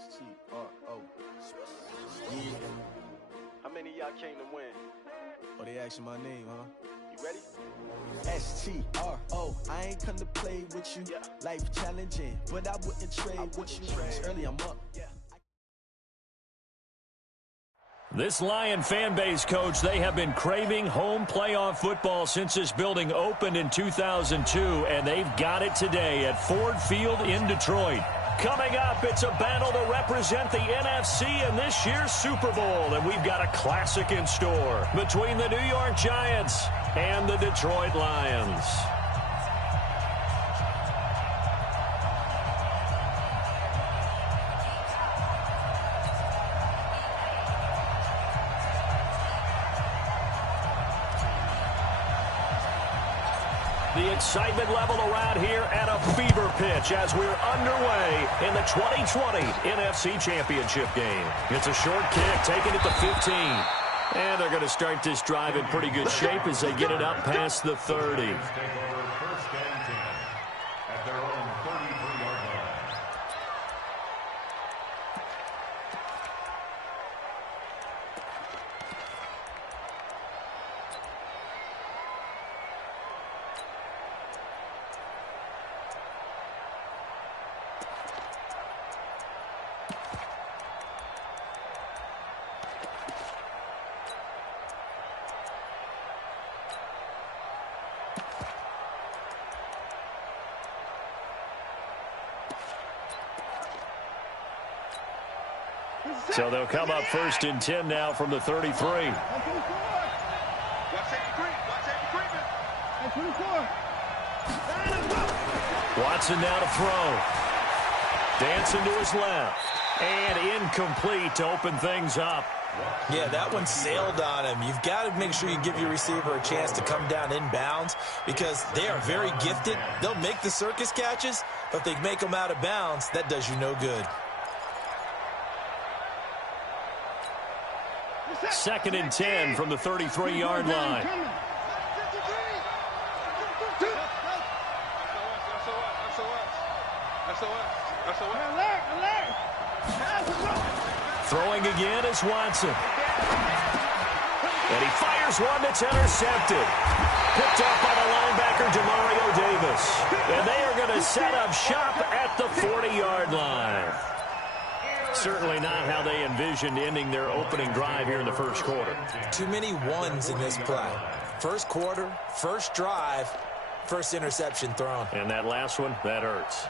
SCAG1021's. Yeah. How many of y'all came to win? Oh, they asking my name, huh? You ready? STRO, I ain't come to play with you. Yeah. Life challenging, but I wouldn't trade with you. It's early, I'm up. Yeah. This Lion fan base, Coach, they have been craving home playoff football since this building opened in 2002, and they've got it today at Ford Field in Detroit. Coming up, it's a battle to represent the NFC in this year's Super Bowl, and we've got a classic in store between the New York Giants and the Detroit Lions. The excitement level around here at a fever pitch as we're underway in the 2020 NFC Championship game. It's a short kick, taken at the 15. And they're going to start this drive in pretty good shape as they get it up past the 30. So they'll come up 1st and 10 now from the 33. Watson now to throw. Dancing to his left. And incomplete to open things up. Yeah, that one sailed on him. You've got to make sure you give your receiver a chance to come down inbounds because they are very gifted. They'll make the circus catches, but if they make them out of bounds, that does you no good. 2nd and 10 from the 33-yard line. Throwing again is Watson. And he fires one that's intercepted. Picked up by the linebacker, Demario Davis. And they are going to set up shop at the 40-yard line. Certainly not how they envisioned ending their opening drive here in the first quarter. Too many ones in this play. First quarter, first drive, first interception thrown. And that last one, that hurts.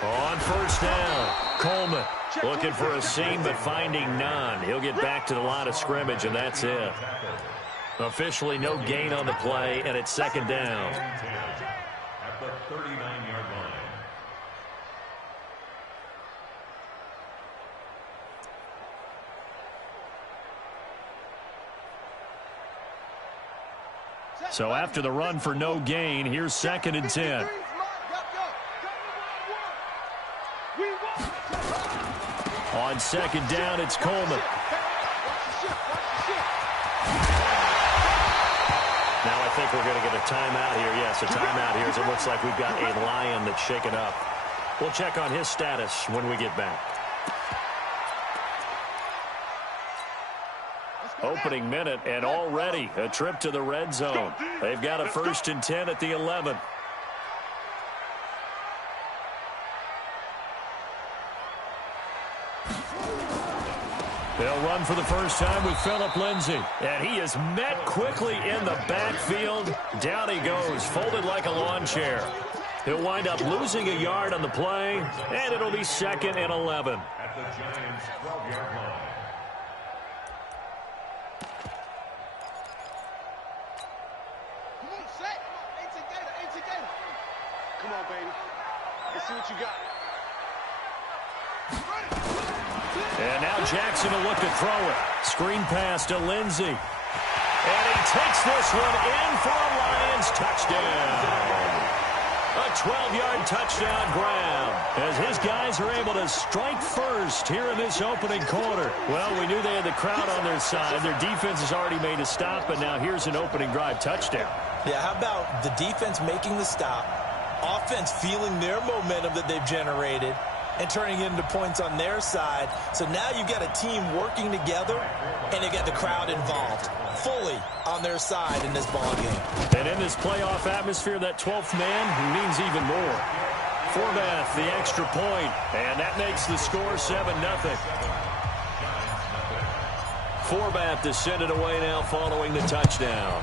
On first down, Coleman looking for a seam but finding none. He'll get back to the line of scrimmage, and that's it. Officially no gain on the play, and it's 2nd down. At the 39-yard line. So after the run for no gain, here's 2nd and 10. On 2nd down, it's Coleman. Now I think we're going to get a timeout here. Yes, a timeout here as it looks like we've got a Lion that's shaken up. We'll check on his status when we get back. Opening minute, and already a trip to the red zone. They've got a 1st and 10 at the 11. They'll run for the first time with Phillip Lindsay. And he is met quickly in the backfield. Down he goes, folded like a lawn chair. He'll wind up losing a yard on the play, and it'll be 2nd and 11. At the Giants' 12-yard line. Come on, baby. Let's see what you got. And now Jackson will look to throw it. Screen pass to Lindsay. And he takes this one in for a Lions touchdown. A 12-yard touchdown grab as his guys are able to strike first here in this opening quarter. Well, we knew they had the crowd on their side. Their defense has already made a stop, but now here's an opening drive touchdown. Yeah, how about the defense making the stop, offense feeling their momentum that they've generated, and turning it into points on their side. So now you've got a team working together, and they got the crowd involved fully on their side in this ball game. And in this playoff atmosphere, that 12th man means even more. Forbath, the extra point, and that makes the score 7-0. Forbath to send it away now following the touchdown.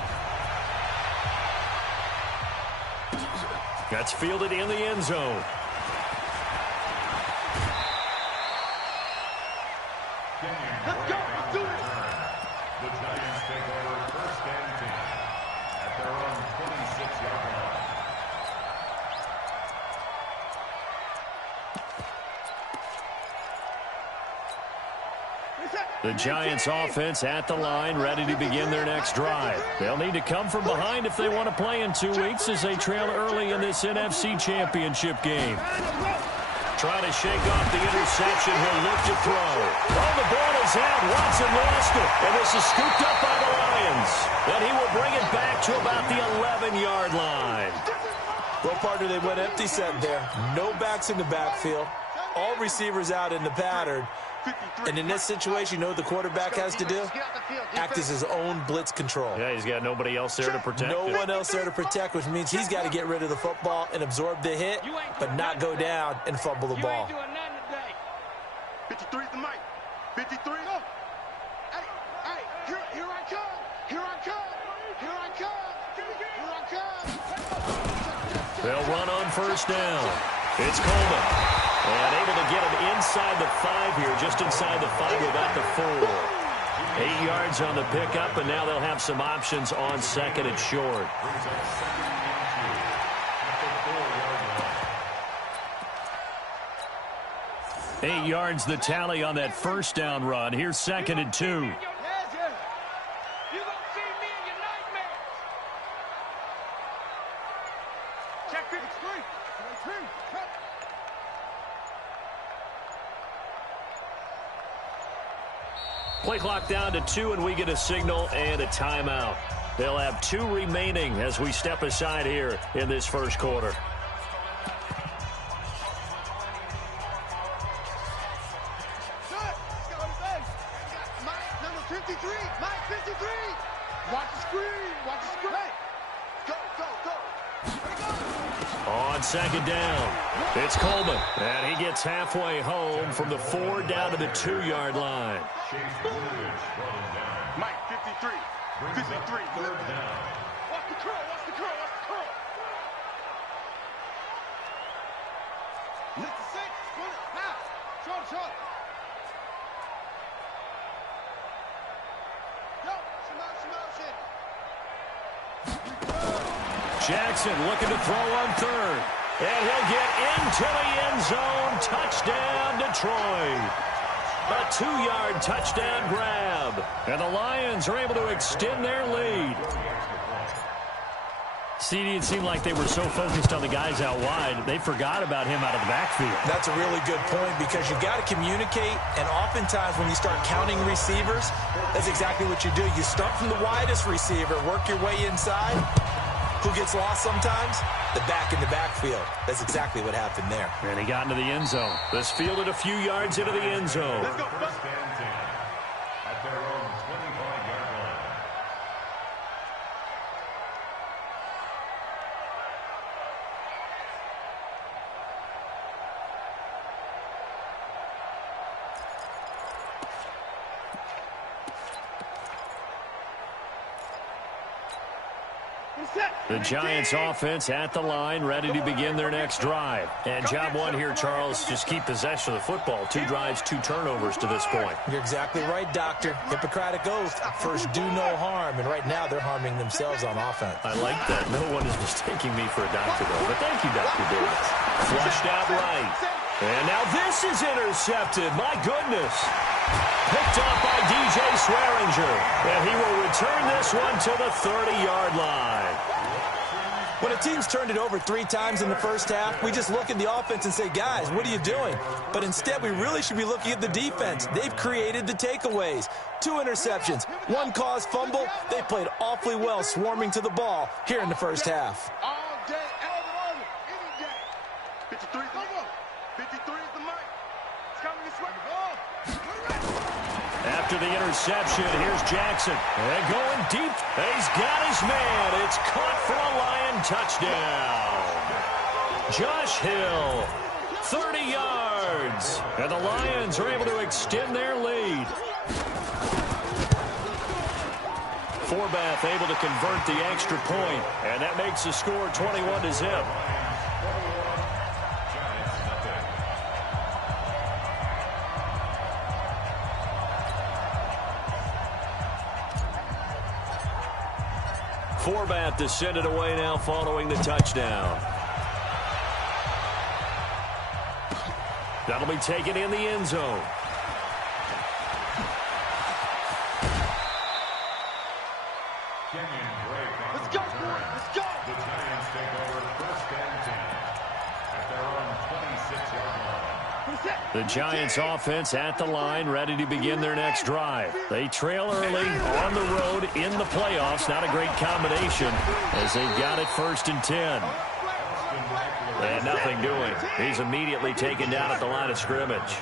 That's fielded in the end zone. Let's go. Let's do it. The Giants take over first and 10 at their own 26-yard line. The Giants offense at the line, ready to begin their next drive. They'll need to come from behind if they want to play in 2 weeks as they trail early in this NFC Championship game. Trying to shake off the interception. He'll look to throw. Oh, the ball is out. Watson lost it. And this is scooped up by the Lions. And he will bring it back to about the 11-yard line. Well, partner, they went empty set there. No backs in the backfield. All receivers out in the pattern. And in this situation, you know what the quarterback has to do? Act as his own blitz control. Yeah, he's got nobody else there to protect No it. one else there to protect, which means he's got to get rid of the football and absorb the hit, but not go down and fumble the ball. 53 the mic. 53. Go. Hey, here I come. Here I come. Here I come. Here I come. They'll run on first down. It's Coleman. And able to get him inside the 5 here, just inside the 5, about the 4. 8 yards on the pickup, and now they'll have some options on second and short. 8 yards the tally on that first down run. Here's second and 2. Play clock down to 2, and we get a signal and a timeout. They'll have 2 remaining as we step aside here in this first quarter. Mike, number 53. Mike, 53. Watch the screen. Watch the screen. Go. On second down, it's Coleman. And he gets halfway home from the 4 down to the 2-yard line. Mike, 53. 53. Third down. Watch the curl. Watch the curl. Watch the curl. Lift the 6. Split it. Now. Short. Go. Motion. Jackson looking to throw on third. And he'll get into the end zone. Touchdown, Detroit. A 2-yard touchdown grab. And the Lions are able to extend their lead. CD, it seemed like they were so focused on the guys out wide, they forgot about him out of the backfield. That's a really good point because you got to communicate, and oftentimes when you start counting receivers, that's exactly what you do. You start from the widest receiver, work your way inside. Who gets lost sometimes? The back in the backfield. That's exactly what happened there. And he got into the end zone. This fielded a few yards into the end zone. Let's go. First and 10 at their own 25-yard line. The Giants offense at the line, ready to begin their next drive. And job one here, Charles, just keep possession of the football. 2 drives, 2 turnovers to this point. You're exactly right, Doctor. Hippocratic oath. First, do no harm. And right now, they're harming themselves on offense. I like that. No one is mistaking me for a doctor, though. But thank you, Dr. Davis. Flushed out right. And now this is intercepted. My goodness. Picked off by DJ Swearinger, and he will return this one to the 30-yard line. When a team's turned it over 3 times in the first half, we just look at the offense and say, guys, what are you doing? But instead, we really should be looking at the defense. They've created the takeaways. 2 interceptions, 1 caused fumble. They played awfully well swarming to the ball here in the first half. All day, every any day. 53 is the mic. 53 is the mic. It's coming this way. After the interception, here's Jackson. And going deep. He's got his man. It's caught for a Lion touchdown. Josh Hill, 30 yards. And the Lions are able to extend their lead. Forbath able to convert the extra point, and that makes the score 21-0. Forbath to send it away now following the touchdown. That'll be taken in the end zone. Let's go, boys. Let's go. The Giants take over 1st and 10 at their own 26-yard line. The Giants offense at the line, ready to begin their next drive. They trail early on the road in the playoffs. Not a great combination as they've got it 1st and 10. And nothing doing. He's immediately taken down at the line of scrimmage.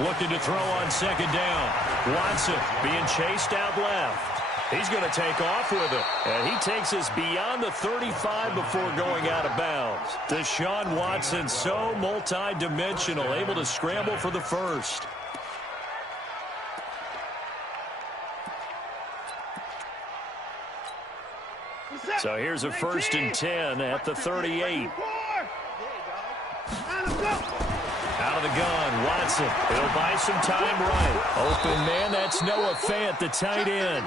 Looking to throw on 2nd down. Watson being chased out left. He's going to take off with it. And he takes us beyond the 35 before going out of bounds. Deshaun Watson, so multi-dimensional, able to scramble for the first. So here's a 1st and 10 at the 38. Out of the gun, Watson. He'll buy some time right. Open man, that's Noah Fant, the tight end.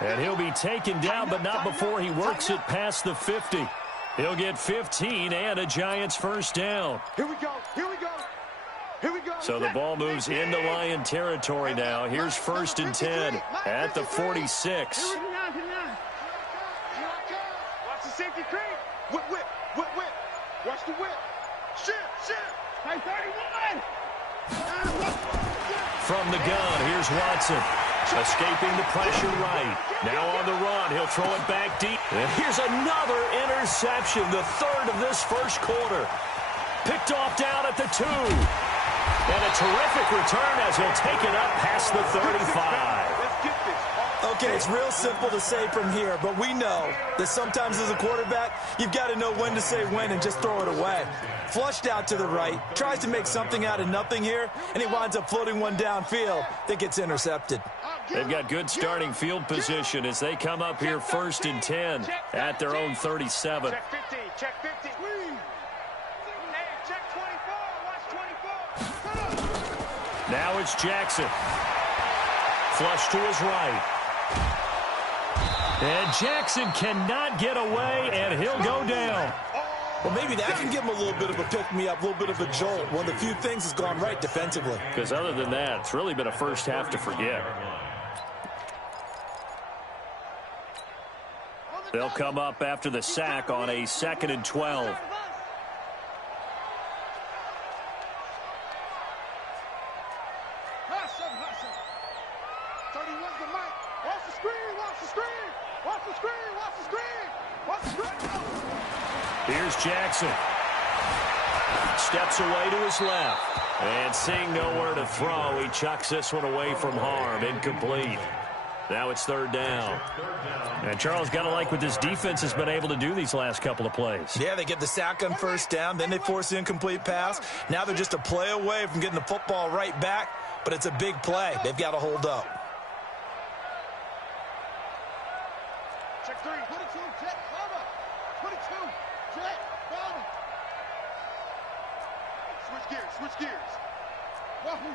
And he'll be taken down, but not before he works it past the 50. He'll get 15 and a Giants 1st down. Here we go. Here we go. Here we go. So the ball moves into Lion territory now. Here's 1st and 10 at the 46. Watch the safety creep. Whip, whip, whip, whip. Watch the whip. Shit, shit. Hey, 31. From the gun, here's Watson. Escaping the pressure right. Now on the run, he'll throw it back deep. And here's another interception, the 3rd of this 1st quarter. Picked off down at the 2. And a terrific return as he'll take it up past the 35. Okay, it's real simple to say from here, but we know that sometimes as a quarterback, you've got to know when to say when and just throw it away. Flushed out to the right, tries to make something out of nothing here, and he winds up floating one downfield that gets intercepted. They've got good starting field position as they come up here 1st and 10 at their own 37. Check 50, check 50. Hey, check 24, watch 24. Now it's Jackson. Flush to his right. And Jackson cannot get away, and he'll go down. Well, maybe that can give him a little bit of a pick-me-up, a little bit of a jolt. One of the few things has gone right defensively. Because other than that, it's really been a first half to forget. They'll come up after the sack on a 2nd and 12. Here's Jackson. Steps away to his left. And seeing nowhere to throw, he chucks this one away from harm. Incomplete. Now it's 3rd down. And Charles, got to like what this defense has been able to do these last couple of plays. Yeah, they get the sack on 1st down, then they force the incomplete pass. Now they're just a play away from getting the football right back, but it's a big play. They've got to hold up. Check 3, 22, check, cover. 22, check, cover. Switch gears, switch gears. Wahoo.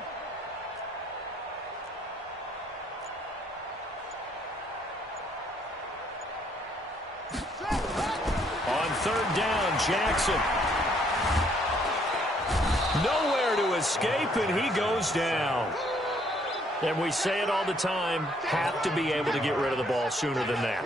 On 3rd down, Jackson. Nowhere to escape, and he goes down. And we say it all the time, have to be able to get rid of the ball sooner than that.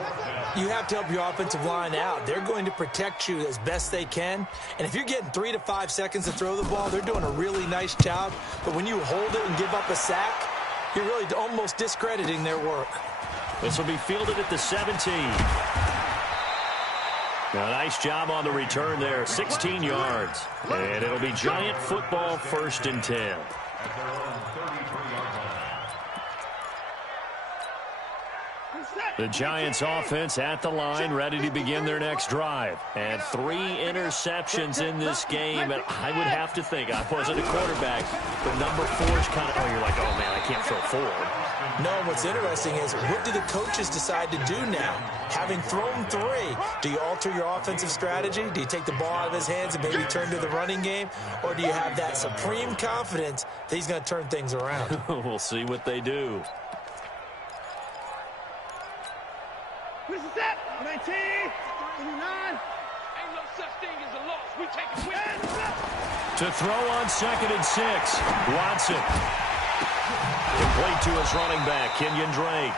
You have to help your offensive line out. They're going to protect you as best they can. And if you're getting 3 to 5 seconds to throw the ball, they're doing a really nice job. But when you hold it and give up a sack, you're really almost discrediting their work. This will be fielded at the 17. Now, nice job on the return there, 16 yards. And it'll be Giant football, 1st and 10. The Giants offense at the line, ready to begin their next drive. And 3 interceptions in this game. And I would have to think, I wasn't a quarterback, but number 4 is kind of, oh, you're like, oh, man, I can't throw 4. No, what's interesting is, what do the coaches decide to do now? Having thrown 3, do you alter your offensive strategy? Do you take the ball out of his hands and maybe turn to the running game? Or do you have that supreme confidence that he's going to turn things around? We'll see what they do. This is that. 19, 29. Ain't no such thing as a loss. We take a win. To throw on 2nd and 6. Watson. Complete to his running back, Kenyon Drake.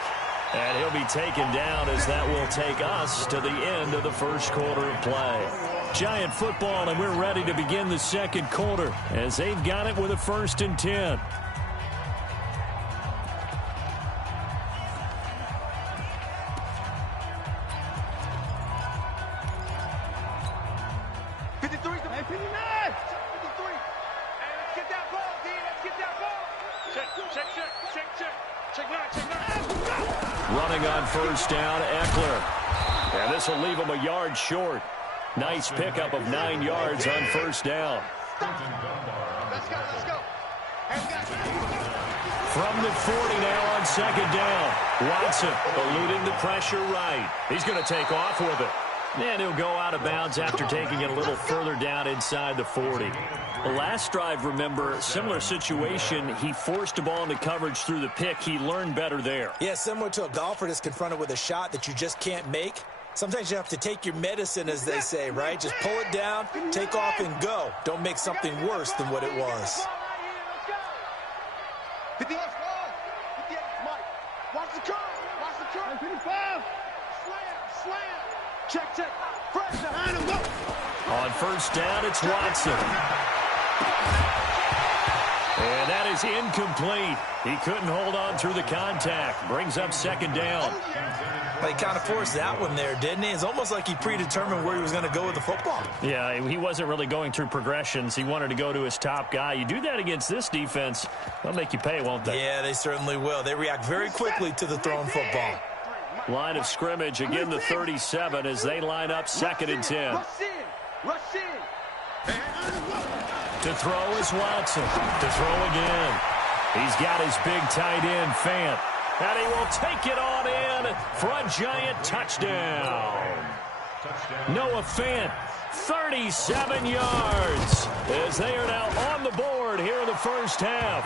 And he'll be taken down as that will take us to the end of the first quarter of play. Giant football, and we're ready to begin the second quarter as they've got it with a 1st and 10. Running on 1st down, Eckler. And this will leave him a yard short. Nice pickup of 9 yards on 1st down. Let's go. From the 40 now on 2nd down. Watson eluding the pressure right. He's going to take off with it. And he'll go out of bounds after taking it a little further down inside the 40. The last drive, remember, similar situation. He forced the ball into coverage through the pick. He learned better there. Yeah, similar to a golfer that's confronted with a shot that you just can't make. Sometimes you have to take your medicine, as they say, right? Just pull it down, take off, and go. Don't make something worse than what it was. 50. Mike. Watch the curve. 55. Slam. Check. Fresh behind him. Go. On 1st down, it's Watson. And that is incomplete. He couldn't hold on through the contact. Brings up 2nd down. Well, he kind of forced that one there, didn't he? It's almost like he predetermined where he was going to go with the football. Yeah, he wasn't really going through progressions. He wanted to go to his top guy. You do that against this defense, they'll make you pay, won't they? Yeah, they certainly will. They react very quickly to the thrown football. Line of scrimmage, again the 37 as they line up 2nd and 10. Rush in. To throw is Watson. To throw again. He's got his big tight end, Fant. And he will take it on in for a Giant touchdown. Noah Fant, 37 yards, as they are now on the board here in the first half.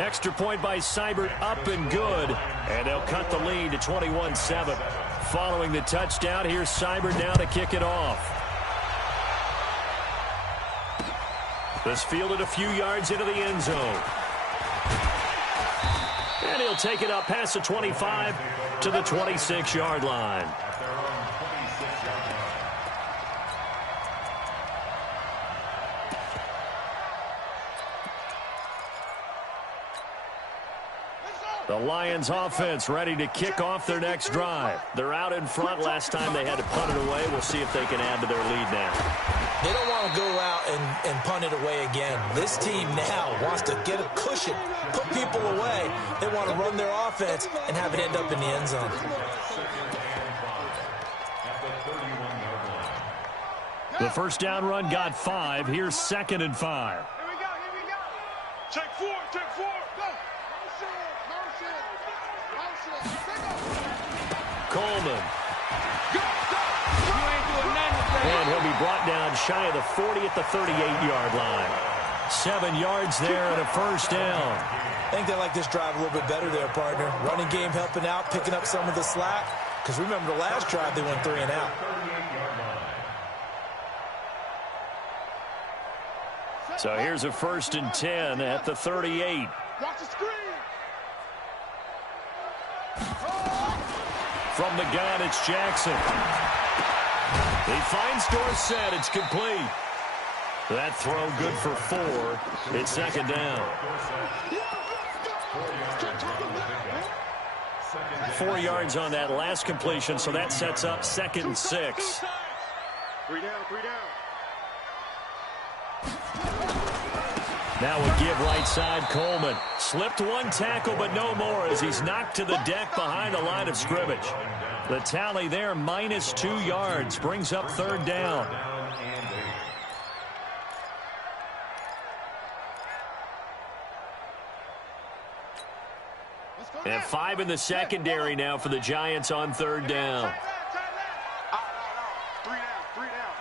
Extra point by Seibert, up and good. And they'll cut the lead to 21-7. Following the touchdown, here's Seibert now to kick it off. This fielded a few yards into the end zone. And he'll take it up past the 25 to the 26-yard line. The Lions offense ready to kick off their next drive. They're out in front. Last time they had to punt it away. We'll see if they can add to their lead now. They don't want to go out and punt it away again. This team now wants to get a cushion, put people away. They want to run their offense and have it end up in the end zone. The first down run got 5. Here's 2nd and 5. Here we go. Check 4. Go. Coleman. And he'll be brought down shy of the 40 at the 38-yard line. 7 yards there and a first down. I think they like this drive a little bit better there, partner. Running game helping out, picking up some of the slack. Because remember the last drive, they went 3 and out. So here's a 1st and 10 at the 38. Watch the screen. From the gun, it's Jackson. He finds Dorsett. It's complete. That throw good for 4. It's 2nd down. 4 yards on that last completion, so that sets up 2nd and 6. 3 down, 3 down. Now a give right side, Coleman. Slipped one tackle, but no more as he's knocked to the deck behind the line of scrimmage. The tally there, -2 yards, brings up 3rd down. And 5 in the secondary now for the Giants on 3rd down. 3 down.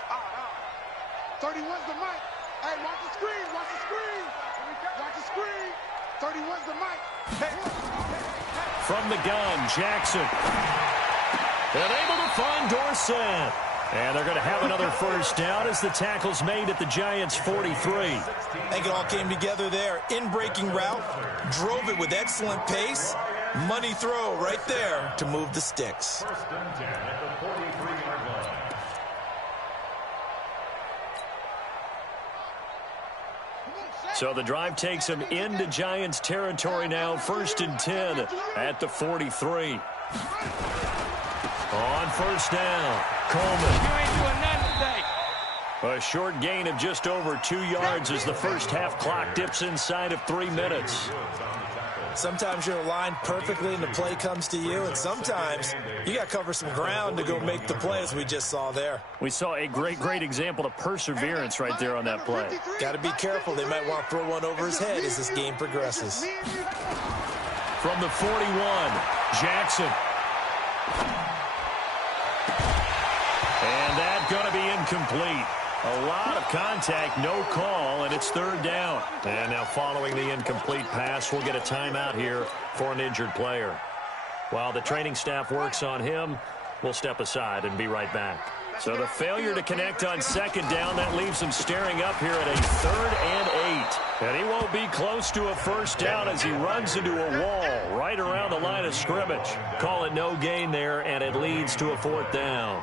31's the mic. Hey, watch the screen. Watch the screen. Watch the screen. 31's the mic. Hey. From the gun, Jackson. And able to find Dorsett. And they're going to have another 1st down as the tackle's made at the Giants' 43. I think it all came together there. In-breaking route, drove it with excellent pace. Money throw right there to move the sticks. 1st and 10 at the 43-yard line. So the drive takes him into Giants territory now. 1st and 10 at the 43. On 1st down, Coleman. A short gain of just over 2 yards as the first half clock dips inside of 3 minutes. Sometimes you're aligned perfectly and the play comes to you, and sometimes you got to cover some ground to go make the play, as we just saw there. We saw a great example of perseverance right there on that play. Got to be careful. They might want to throw one over his head as this game progresses. From the 41, Jackson. And that's going to be incomplete. A lot of contact, no call, and it's 3rd down. And now following the incomplete pass, we'll get a timeout here for an injured player. While the training staff works on him, we'll step aside and be right back. So the failure to connect on 2nd down, that leaves him staring up here at a 3rd and 8. And he won't be close to a 1st down as he runs into a wall right around the line of scrimmage. Call it no gain there, and it leads to a 4th down.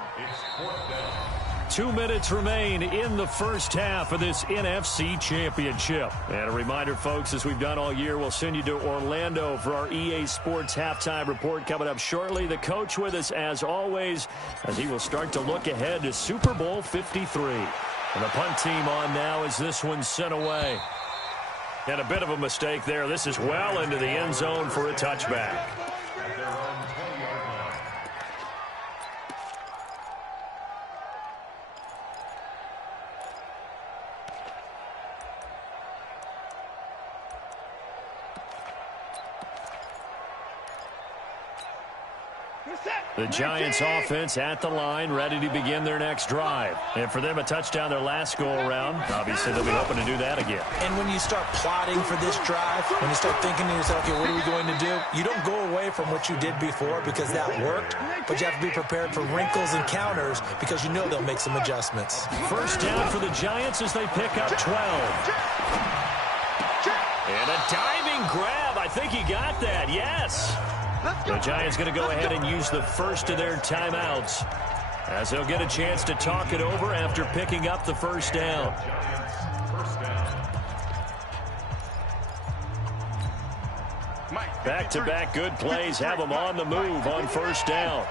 2 minutes remain in the first half of this NFC Championship. And a reminder, folks, as we've done all year, we'll send you to Orlando for our EA Sports Halftime Report coming up shortly. The coach with us, as always, as he will start to look ahead to Super Bowl 53. And the punt team on now as this one's sent away. And a bit of a mistake there. This is well into the end zone for a touchback. The Giants offense at the line, ready to begin their next drive. And for them, a touchdown their last go-around. Obviously, they'll be hoping to do that again. And when you start plotting for this drive, when you start thinking to yourself, okay, what are we going to do? You don't go away from what you did before because that worked, but you have to be prepared for wrinkles and counters because you know they'll make some adjustments. 1st down for the Giants as they pick up 12. And a diving grab. I think he got that, yes. The Giants going to go ahead and use the first of their timeouts as they'll get a chance to talk it over after picking up the 1st down. Back-to-back good plays have them on the move on 1st down.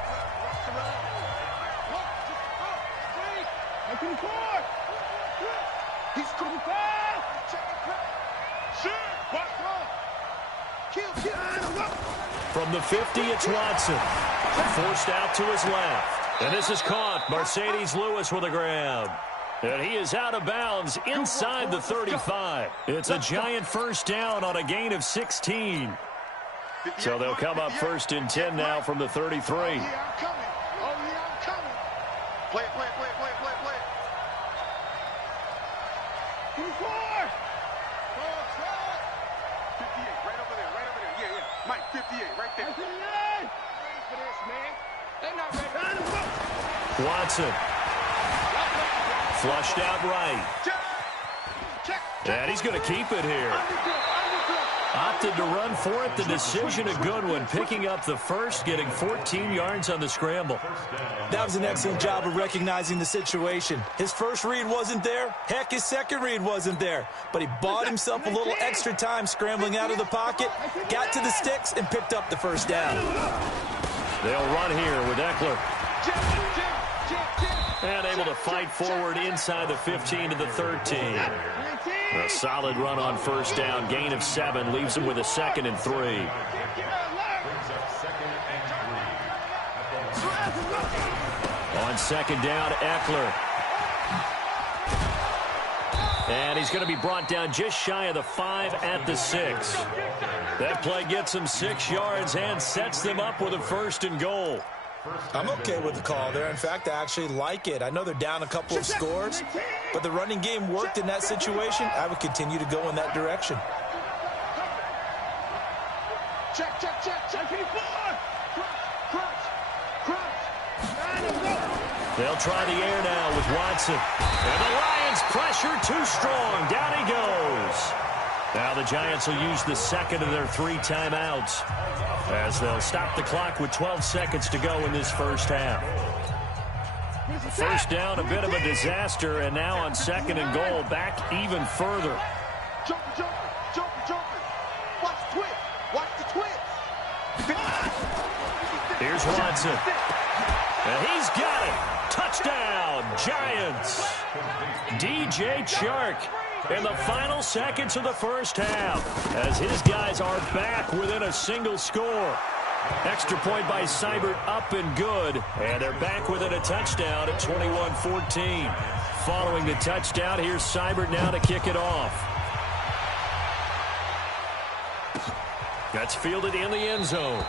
From the 50, it's Watson. Forced out to his left. And this is caught. Mercedes Lewis with a grab. And he is out of bounds inside the 35. It's a Giant 1st down on a gain of 16. So they'll come up 1st and 10 now from the 33. Oh, yeah, I'm coming. Play it. 58, right over there. Yeah. Mike, 58, right there. Ready for this, man. They're not ready. Watson. Flushed out right. And he's going to keep it here. Opted to run for it. The decision a good one. Picking up the first, getting 14 yards on the scramble. That was an excellent job of recognizing the situation. His first read wasn't there. Heck, his second read wasn't there. But he bought himself a little extra time scrambling out of the pocket, got to the sticks, and picked up the first down. They'll run here with Eckler. And able to fight forward inside the 15 to the 13. A solid run on first down. Gain of 7. Leaves him with a 2nd and 3. On 2nd down, Eckler. And he's going to be brought down just shy of the 5 at the 6. That play gets him 6 yards and sets them up with a 1st and goal. I'm okay with the call there. In fact, I actually like it. I know they're down a couple of scores, but the running game worked in that situation. I would continue to go in that direction. Check. They'll try the air now with Watson. And the Lions pressure too strong. Down he goes. Now the Giants will use the 2nd of their 3 timeouts as they'll stop the clock with 12 seconds to go in this first half. First down, a bit of a disaster, and now on 2nd and goal, back even further. Jumping. Watch the twist. Here's Watson. And he's got it. Touchdown, Giants. DJ Chark in the final seconds of the first half as his guys are back within a single score. Extra point by Seibert up and good, and they're back within a touchdown at 21-14. Following the touchdown, here's Seibert now to kick it off. That's fielded in the end zone.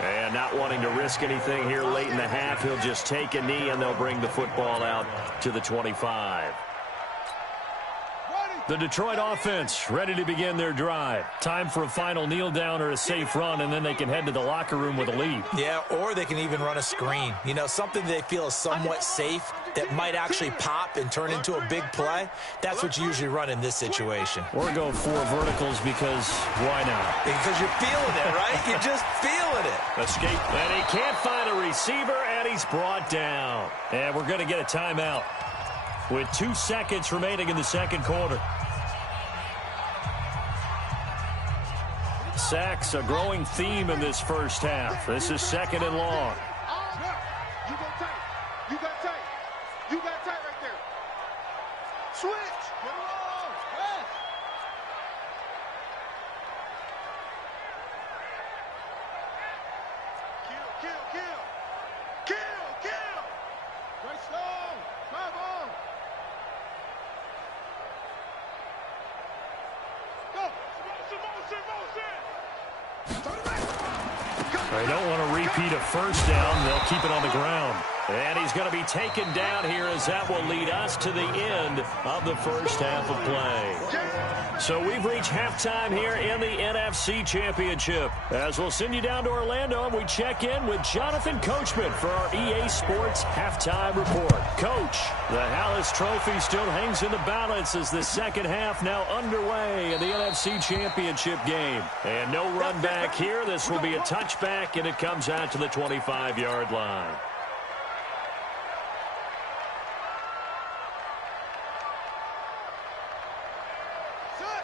And not wanting to risk anything here late in the half, he'll just take a knee and they'll bring the football out to the 25. The Detroit offense ready to begin their drive. Time for a final kneel down or a safe run, and then they can head to the locker room with a lead. Yeah, or they can even run a screen. You know, something they feel is somewhat safe that might actually pop and turn into a big play. That's what you usually run in this situation. Or go 4 verticals because why not? Because you're feeling it, right? You're just feeling it. Escape. And he can't find a receiver, and he's brought down. And we're going to get a timeout with 2 seconds remaining in the second quarter. Sacks, a growing theme in this first half. This is 2nd and long. You got tight right there. Switch. Get along. Yes. Kill. Right slow. Drive on. Go. Motion. They don't want to repeat a first down. They'll keep it on the ground. And he's going to be taken down here as that will lead us to the end of the first half of play. So we've reached halftime here in the NFC Championship. As we'll send you down to Orlando, and we check in with Jonathan Coachman for our EA Sports Halftime Report. Coach, the Hallis Trophy still hangs in the balance as the second half now underway in the NFC Championship game. And no run back here. This will be a touchback, and it comes out to the 25-yard line.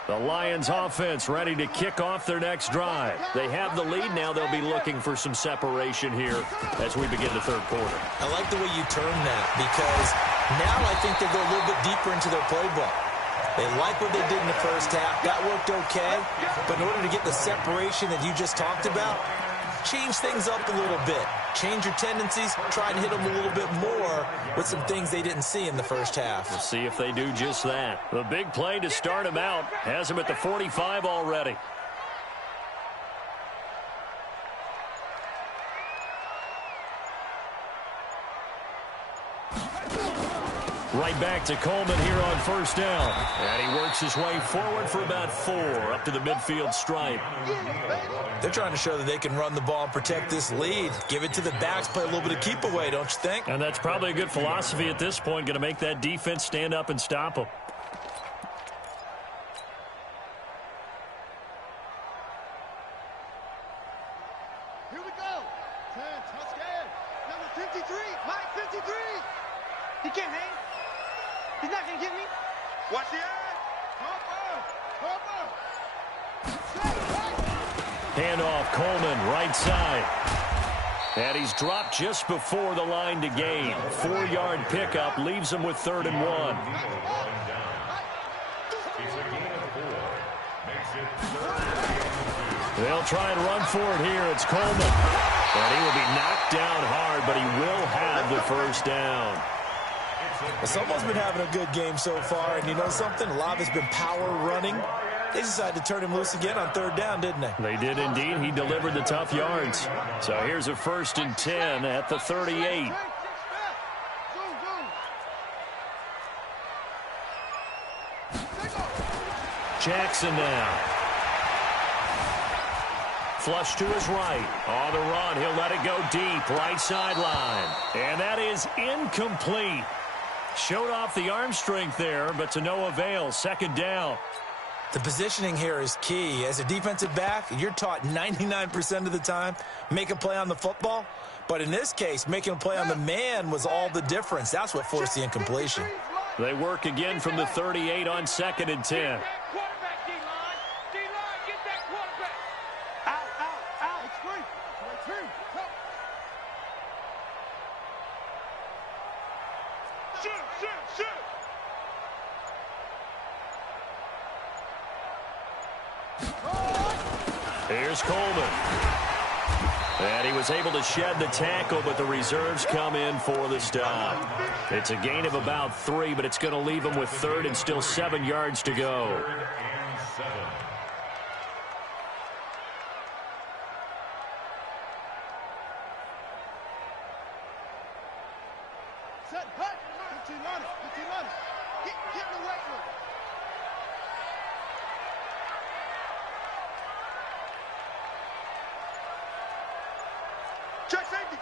The Lions offense ready to kick off their next drive. They have the lead now. They'll be looking for some separation here as we begin the third quarter. I like the way you term that because now I think they go a little bit deeper into their playbook. They like what they did in the first half. That worked okay. But in order to get the separation that you just talked about, change things up a little bit. Change your tendencies. Try and hit them a little bit more with some things they didn't see in the first half. We'll see if they do just that. The big play to start him out has him at the 45 already. Right back to Coleman here on first down. And he works his way forward for about 4 up to the midfield stripe. They're trying to show that they can run the ball and protect this lead. Give it to the backs, play a little bit of keep away, don't you think? And that's probably a good philosophy at this point, going to make that defense stand up and stop them. Here we go. 10, touchdown. Number 53, Mike 53. He can't hang. He's not going to get me. Watch the edge. Cover. Handoff, Coleman, right side. And he's dropped just before the line to gain. 4-yard pickup leaves him with 3rd and 1. It's a gain of 4. Makes it 3rd. They'll try and run for it here. It's Coleman. And he will be knocked down hard, but he will have the first down. Well, someone's been having a good game so far, and you know something? A lot of it's been power running. They decided to turn him loose again on 3rd down, didn't they? They did indeed. He delivered the tough yards. So here's a 1st and 10 at the 38. Jackson now. Flush to his right. On the run, he'll let it go deep. Right sideline. And that is incomplete. Showed off the arm strength there, but to no avail. 2nd down. The positioning here is key. As a defensive back, you're taught 99% of the time, make a play on the football. But in this case, making a play on the man was all the difference. That's what forced the incompletion. They work again from the 38 on 2nd and 10. Here's Coleman. And he was able to shed the tackle, but the reserves come in for the stop. It's a gain of about 3, but it's going to leave him with 3rd and still 7 yards to go. 3rd and 7. Set, hut. 15 on it. Get in the weight room. Check safety.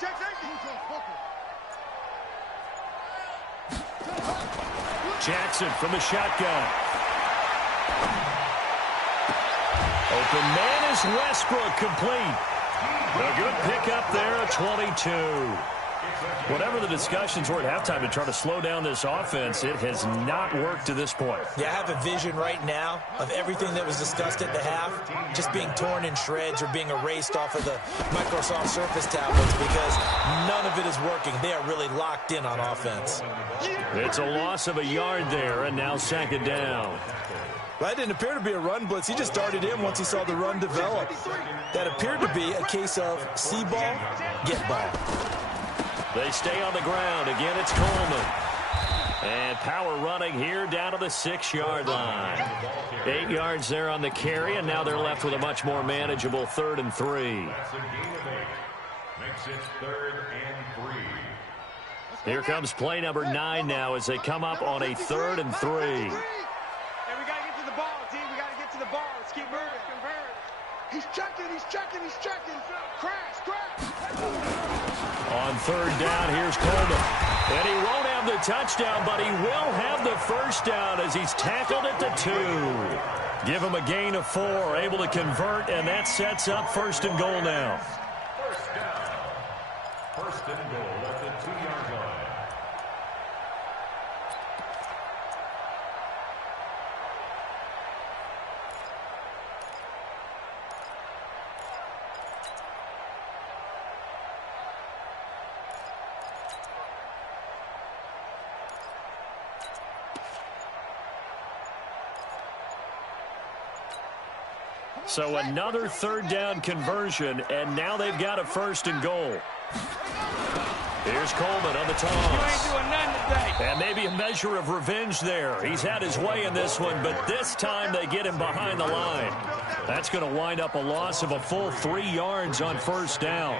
Jackson from the shotgun. Open man is Westbrook, complete. A good pickup there at 22. Whatever the discussions were at halftime to try to slow down this offense, it has not worked to this point. Yeah, I have a vision right now of everything that was discussed at the half just being torn in shreds or being erased off of the Microsoft Surface tablets because none of it is working. They are really locked in on offense. It's a loss of a yard there, and now 2nd down. That didn't appear to be a run blitz. He just darted in once he saw the run develop. That appeared to be a case of see ball, get ball. They stay on the ground. Again, it's Coleman. And power running here down to the 6-yard line. 8 yards there on the carry, and now they're left with a much more manageable 3rd and 3. That's a gain of 8. Makes it 3rd and 3. Here comes play number 9 now as they come up on a 3rd and 3. Hey, we got to get to the ball, team. We got to get to the ball. Let's keep moving. He's checking. Crash. On 3rd down, here's Coleman. And he won't have the touchdown, but he will have the first down as he's tackled at the 2. Give him a gain of 4, able to convert, and that sets up 1st and goal now. First down. 1st and goal at the 2-yard line. So another 3rd down conversion, and now they've got a 1st and goal. Here's Coleman on the toss. You ain't doing nothing today. And maybe a measure of revenge there. He's had his way in this one, but this time they get him behind the line. That's going to wind up a loss of a full 3 yards on 1st down.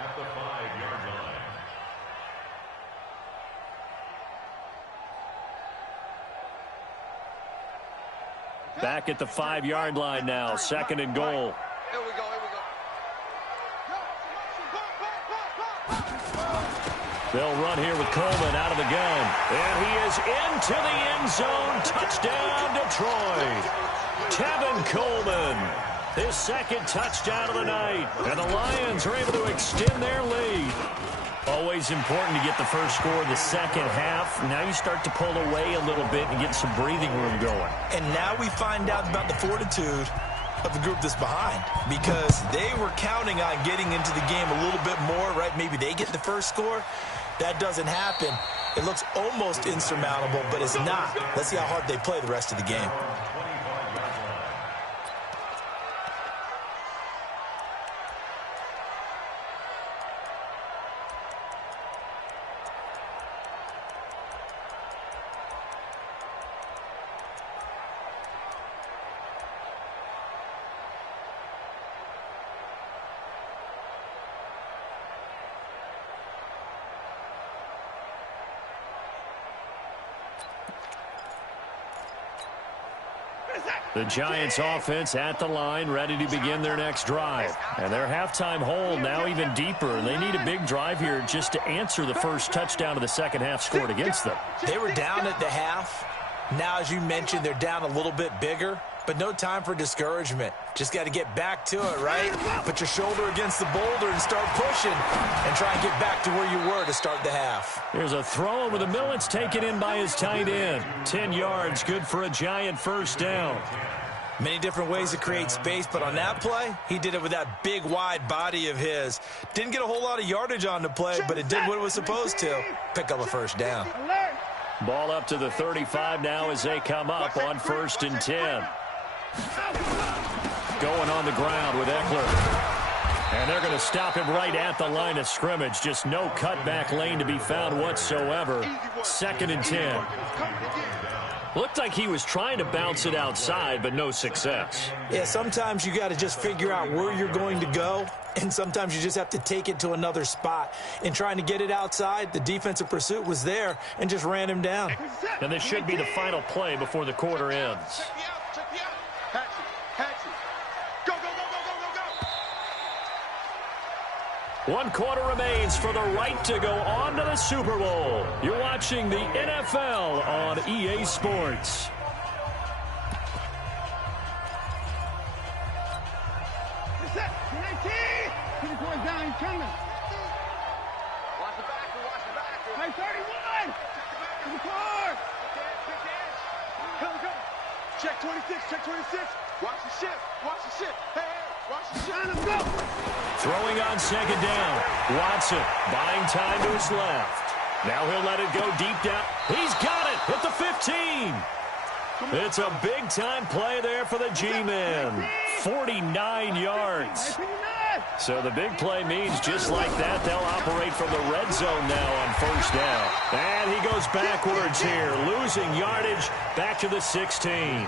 At the 5-yard line. Back at the 5-yard line now, 2nd and goal. Here we go. They'll run here with Coleman out of the gun. And he is into the end zone. Touchdown, Detroit. Tevin Coleman. His second touchdown of the night. And the Lions are able to extend their lead. Always important to get the first score of the second half. Now you start to pull away a little bit and get some breathing room going. And now we find out about the fortitude of the group that's behind, because they were counting on getting into the game a little bit more, right? Maybe they get the first score. That doesn't happen. It looks almost insurmountable, but it's not. Let's see how hard they play the rest of the game. The Giants offense at the line, ready to begin their next drive. And their halftime hole now even deeper. They need a big drive here just to answer the first touchdown of the second half scored against them. They were down at the half. Now, as you mentioned, they're down a little bit bigger, but no time for discouragement. Just got to get back to it, right? Put your shoulder against the boulder and start pushing and try and get back to where you were to start the half. There's a throw over the middle. It's taken in by his tight end. 10 yards, good for a Giant first down. Many different ways to create space, but on that play, he did it with that big, wide body of his. Didn't get a whole lot of yardage on the play, but it did what it was supposed to. Pick up a first down. Ball up to the 35 now as they come up on 1st and 10. Going on the ground with Eckler. And they're going to stop him right at the line of scrimmage. Just no cutback lane to be found whatsoever. 2nd and 10. Looked like he was trying to bounce it outside, but no success. Yeah, sometimes you got to just figure out where you're going to go, and sometimes you just have to take it to another spot. In trying to get it outside, the defensive pursuit was there and just ran him down. And this should be the final play before the quarter ends. One quarter remains for the right to go on to the Super Bowl. You're watching the NFL on EA Sports. Down, he's coming. Watch the back, watch the back. Hey, 31! To the car! Come. Check 26, check 26. Watch the ship, watch the ship. Hey, watch the ship. Let's go! Throwing on 2nd down. Watson buying time to his left. Now he'll let it go deep down. He's got it at the 15. It's a big-time play there for the G-men. 49 yards. So the big play means just like that, they'll operate from the red zone now on 1st down. And he goes backwards here, losing yardage back to the 16.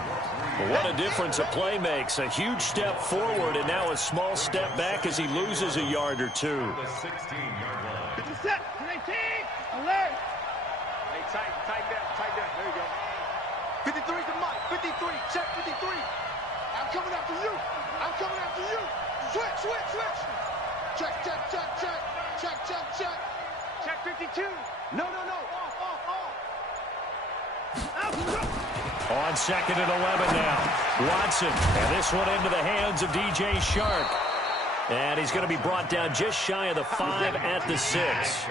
What a difference a play makes. A huge step forward and now a small step back as he loses a yard or two. The 16-yard line. Set, 19, alert. Hey, tight down. There you go. 53 to Mike. 53, check 53. I'm coming after you. Switch. Check. Check 52. No. Off. On 2nd and 11 now. Watson. And this one into the hands of DJ Shark. And he's going to be brought down just shy of the 5 at the 6.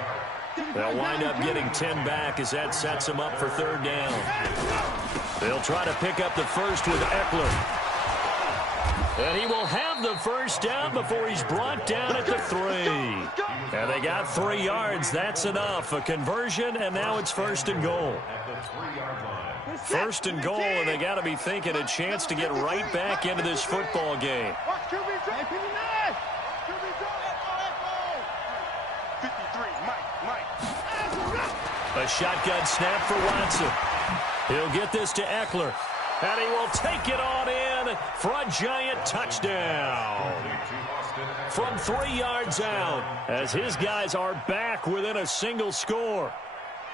They'll wind up getting 10 back as that sets him up for 3rd down. They'll try to pick up the first with Eckler. And he will have the first down before he's brought down at the 3. And they got 3 yards. That's enough. A conversion, and now it's 1st and goal. At the 3-yard line. 1st and goal, and they got to be thinking a chance to get right back into this football game. 53, Mike. A shotgun snap for Watson. He'll get this to Eckler. And he will take it on in for a Giant touchdown. From 3 yards out, as his guys are back within a single score.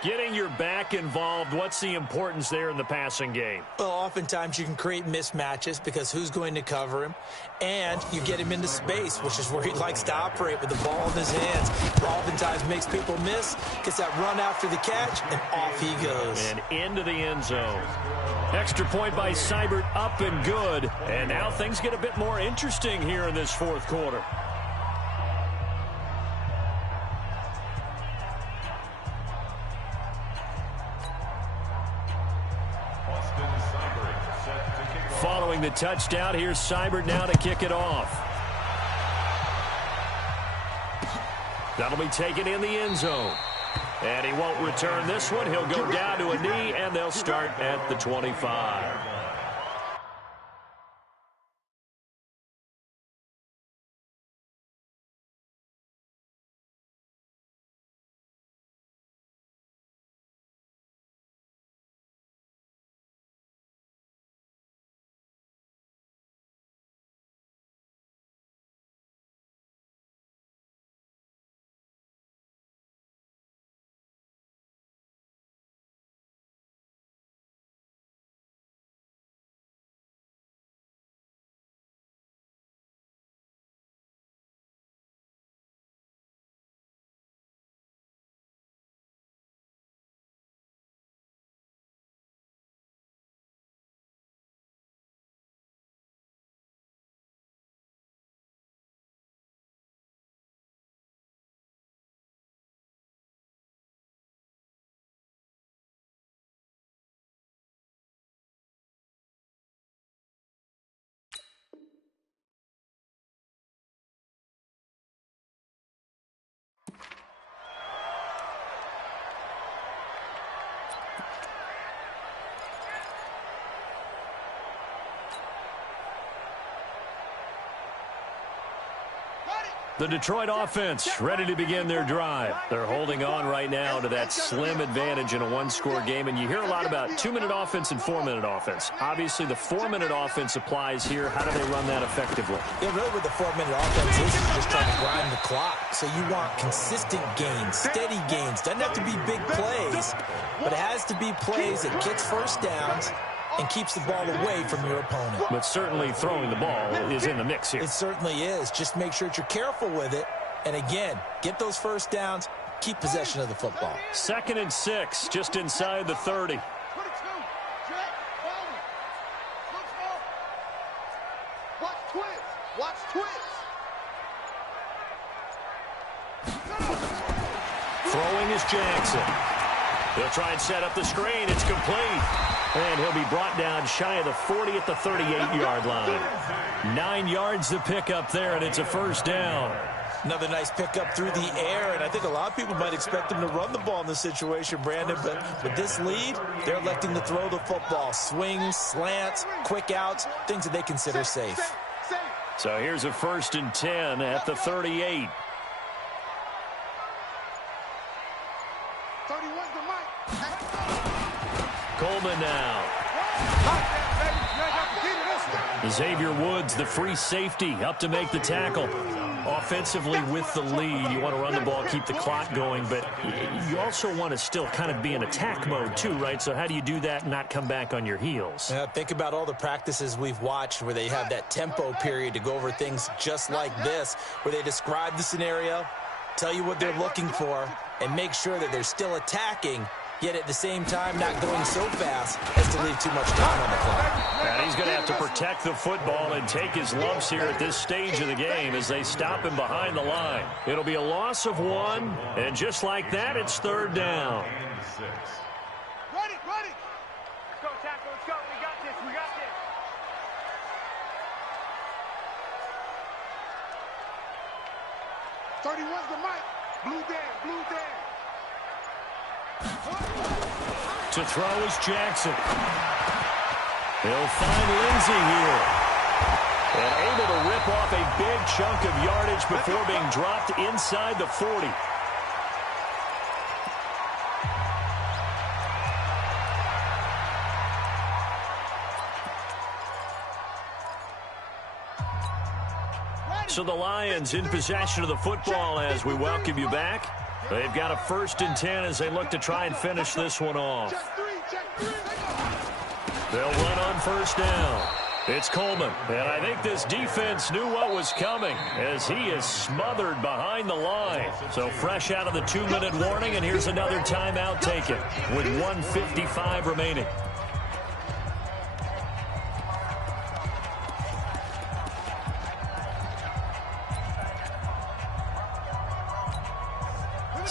Getting your back involved, what's the importance there in the passing game? Well, oftentimes you can create mismatches because who's going to cover him? And you get him into space, which is where he likes to operate with the ball in his hands. Oftentimes makes people miss, gets that run after the catch, and off he goes. And into the end zone. Extra point by Seibert, up and good. And now things get a bit more interesting here in this fourth quarter. Following the touchdown, here's Seibert now to kick it off. That'll be taken in the end zone. And he won't return this one. He'll go down to a knee, and they'll start at the 25. The Detroit offense ready to begin their drive. They're holding on right now to that slim advantage in a one-score game. And you hear a lot about 2-minute offense and 4-minute offense. Obviously, the 4-minute offense applies here. How do they run that effectively? Yeah, really what the 4-minute offense is just trying to grind the clock. So you want consistent gains, steady gains. Doesn't have to be big plays, but it has to be plays that gets first downs and keeps the ball away from your opponent. But certainly throwing the ball is in the mix here. It certainly is. Just make sure that you're careful with it. And again, get those first downs, keep possession of the football. 2nd and 6, just inside the 30. Watch twins. Throwing is Jackson. He'll try and set up the screen. It's complete. And he'll be brought down shy of the 40 at the 38-yard line. 9 yards to pick up there, and it's a first down. Another nice pickup through the air, and I think a lot of people might expect him to run the ball in this situation, Brandon, but with this lead, they're electing to throw the football. Swings, slants, quick outs, things that they consider safe. So here's a 1st and 10 at the 38. 31's the mic. Coleman now. Xavier Woods, the free safety, up to make the tackle. Offensively with the lead, you want to run the ball, keep the clock going, but you also want to still kind of be in attack mode too, right? So how do you do that and not come back on your heels? Think about all the practices we've watched where they have that tempo period to go over things just like this, where they describe the scenario, tell you what they're looking for, and make sure that they're still attacking, yet at the same time not going so fast as to leave too much time on the clock. And he's going to have to protect the football and take his lumps here at this stage of the game as they stop him behind the line. It'll be a loss of 1, and just like that, it's 3rd down. Ready. Let's go, tackle. Let's go. We got this. 31's the mic. Blue Dan. To throw is Jackson. He'll find Lindsey here. And able to rip off a big chunk of yardage before being dropped inside the 40. So the Lions in possession of the football as we welcome you back. They've got a 1st and 10 as they look to try and finish this one off. They'll run on 1st down. It's Coleman, and I think this defense knew what was coming as he is smothered behind the line. So fresh out of the 2-minute warning, and here's another timeout taken with 1:55 remaining.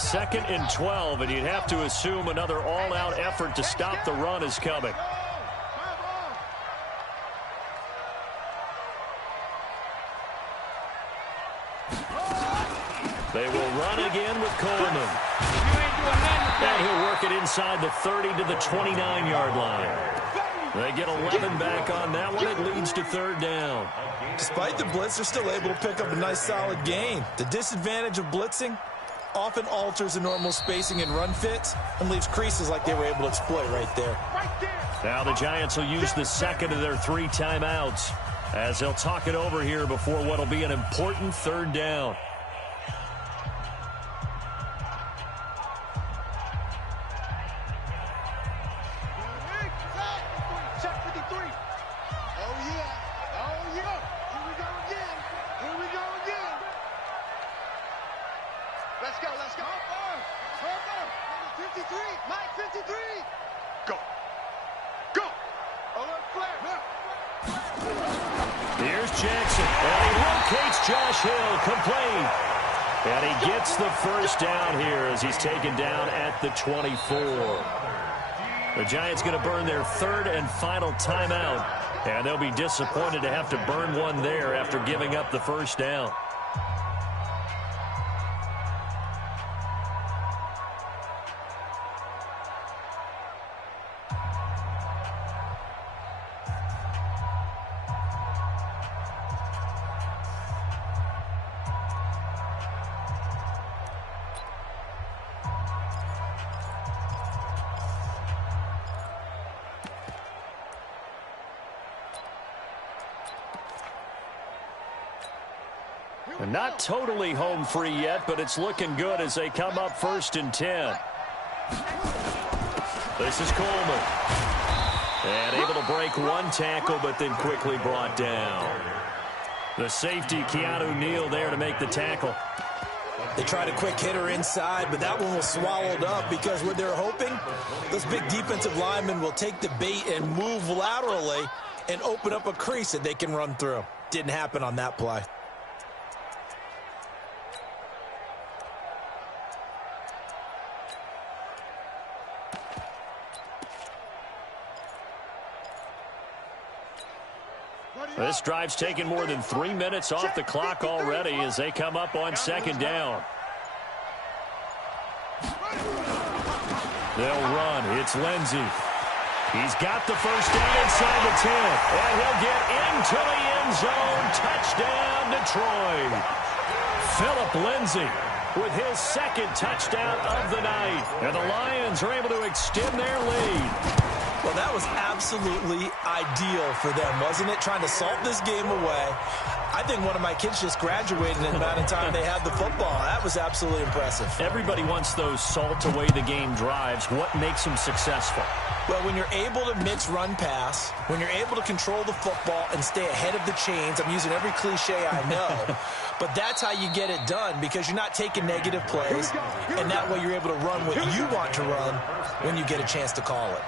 2nd and 12, and you'd have to assume another all-out effort to stop the run is coming. They will run again with Coleman. And he'll work it inside the 30 to the 29-yard line. They get 11 back on that one. It leads to 3rd down. Despite the blitz, they're still able to pick up a nice solid gain. The disadvantage of blitzing often alters the normal spacing and run fits and leaves creases like they were able to exploit right there. Now the Giants will use the 2nd of their 3 timeouts as they'll talk it over here before what will be an important 3rd down. Let's go. 53, Mike, 53. Go. Alert flare. Here's Jackson, and he locates Josh Hill, complete. And he gets the 1st down here as he's taken down at the 24. The Giants going to burn their 3rd and final timeout, and they'll be disappointed to have to burn one there after giving up the 1st down. Not totally home free yet, but it's looking good as they come up 1st and 10. This is Coleman. And able to break one tackle, but then quickly brought down. The safety, Keanu Neal, there to make the tackle. They tried a quick hitter inside, but that one was swallowed up because what they're hoping, those big defensive linemen will take the bait and move laterally and open up a crease that they can run through. Didn't happen on that play. This drive's taken more than 3 minutes off the clock already as they come up on 2nd down. They'll run. It's Lindsey. He's got the 1st down inside the 10. And he'll get into the end zone. Touchdown, Detroit. Phillip Lindsey with his 2nd touchdown of the night. And the Lions are able to extend their lead. Well, that was absolutely ideal for them, wasn't it? Trying to salt this game away. I think one of my kids just graduated in the amount of time they had the football. That was absolutely impressive. Everybody wants those salt away the game drives. What makes them successful? Well, when you're able to mix run pass, when you're able to control the football and stay ahead of the chains, I'm using every cliche I know, but that's how you get it done because you're not taking negative plays, and that way you're able to run what you want to run when you get a chance to call it.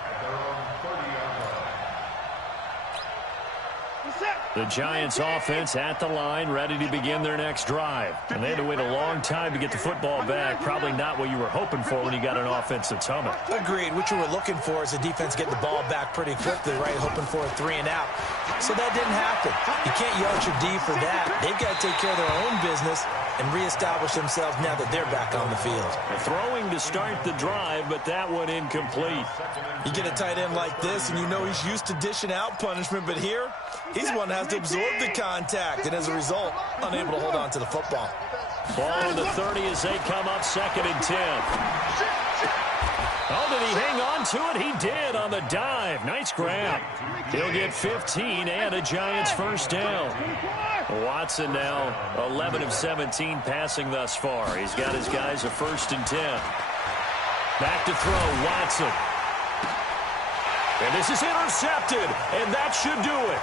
The Giants offense at the line, ready to begin their next drive. And they had to wait a long time to get the football back. Probably not what you were hoping for when you got an offense that's humming. Agreed. What you were looking for is the defense getting the ball back pretty quickly, right? Hoping for a 3 and out. So that didn't happen. You can't yell at your D for that. They've got to take care of their own business and reestablish themselves now that they're back on the field. Throwing to start the drive, but that one incomplete. You get a tight end like this, and you know he's used to dishing out punishment, but here, he's one that has to absorb the contact, and as a result, unable to hold on to the football. Ball to the 30 as they come up 2nd and 10. Oh, did he hang on to it? He did on the dive. Nice grab. He'll get 15 and a Giants 1st down. Watson now 11 of 17 passing thus far. He's got his guys a 1st and 10. Back to throw, Watson. And this is intercepted, and that should do it.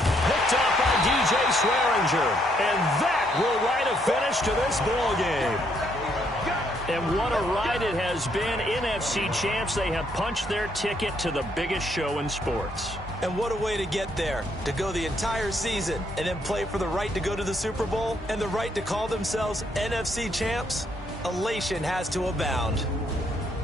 Picked up by DJ Swearinger, and that will write a finish to this ball game. And what a ride it has been. NFC champs, they have punched their ticket to the biggest show in sports. And what a way to get there, to go the entire season and then play for the right to go to the Super Bowl and the right to call themselves NFC champs. elation has to abound.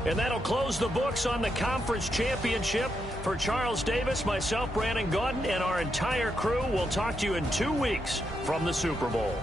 And that'll close the books on the conference championship. For Charles Davis, myself, Brandon Gaudin, and our entire crew, we'll talk to you in 2 weeks from the Super Bowl.